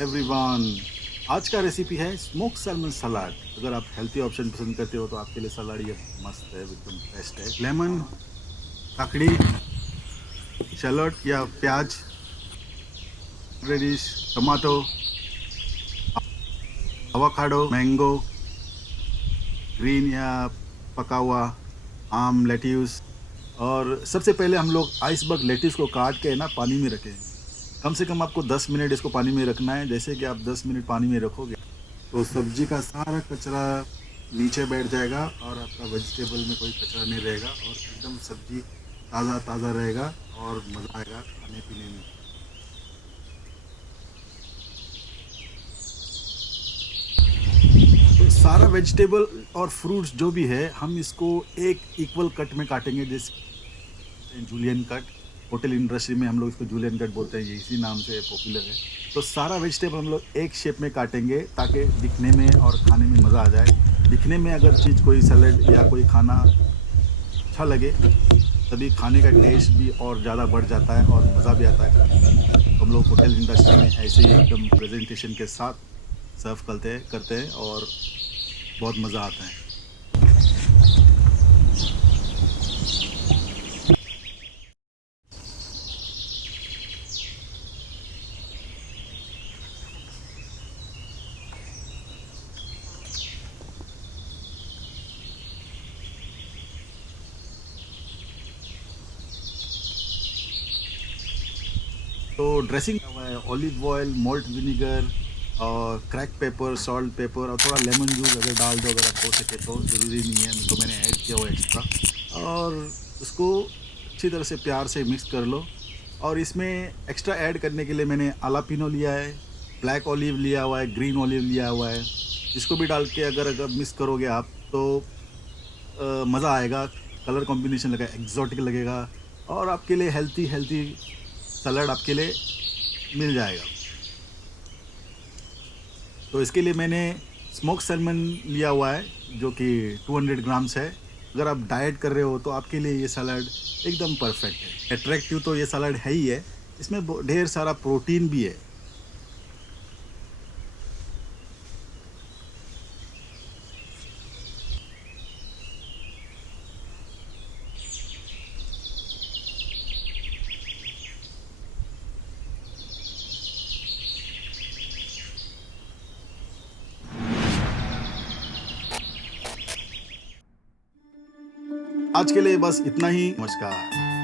Everyone. आज का recipe है स्मोक सैल्मन सलाद। अगर आप हेल्थी ऑप्शन पसंद करते हो तो आपके लिए सलाद ये मस्त है, एकदम बेस्ट है। लेमन, काकड़ी, शैलोट या प्याज, radish, tomato, avocado, mango, green या पका हुआ आम, लेट्यूस। और सबसे पहले हम लोग आइसबर्ग लेट्यूस को काट के ना पानी में रखेंगे। कम से कम आपको 10 मिनट इसको पानी में रखना है। जैसे कि आप 10 मिनट पानी में रखोगे तो सब्जी का सारा कचरा नीचे बैठ जाएगा और आपका वेजिटेबल में कोई कचरा नहीं रहेगा और एकदम सब्जी ताज़ा ताज़ा रहेगा और मज़ा आएगा खाने पीने में। तो सारा वेजिटेबल और फ्रूट्स जो भी है हम इसको एक इक्वल कट में काटेंगे, जैसे जूलियन कट। होटल इंडस्ट्री में हम लोग इसको जूलियन कट बोलते हैं, ये इसी नाम से पॉपुलर है। तो सारा वेजिटेबल हम लोग एक शेप में काटेंगे ताकि दिखने में और खाने में मज़ा आ जाए। दिखने में अगर चीज़ कोई सैलेड या कोई खाना अच्छा लगे तभी खाने का टेस्ट भी और ज़्यादा बढ़ जाता है और मज़ा भी आता है खाने का। तो हम लोग होटल इंडस्ट्री में ऐसे ही एकदम प्रेजेंटेशन के साथ सर्व करते हैं और बहुत मज़ा आता है। तो ड्रेसिंग हुआ है ऑलिव ऑयल, मोल्ट विनीगर और क्रैक पेपर, सॉल्ट पेपर और थोड़ा लेमन जूस अगर डाल दो, अगर आप हो सके तो। ज़रूरी नहीं है, तो मैंने ऐड किया हुआ एक्स्ट्रा। और उसको अच्छी तरह से प्यार से मिक्स कर लो। और इसमें एक्स्ट्रा ऐड करने के लिए मैंने आलापिनो लिया है, ब्लैक ऑलिव लिया हुआ है, ग्रीन ऑलिव लिया हुआ है। इसको भी डाल के अगर अगर मिक्स करोगे आप तो मज़ा आएगा। कलर कॉम्बिनेशन लगेगा, एक्जॉटिक लगेगा और आपके लिए हेल्थी हेल्थी सलाद आपके लिए मिल जाएगा। तो इसके लिए मैंने स्मोक सैल्मन लिया हुआ है जो कि 200 ग्राम्स है। अगर आप डाइट कर रहे हो तो आपके लिए ये सलाद एकदम परफेक्ट है। अट्रैक्टिव तो ये सलाद है ही है, इसमें ढेर सारा प्रोटीन भी है। आज के लिए बस इतना ही। नमस्कार।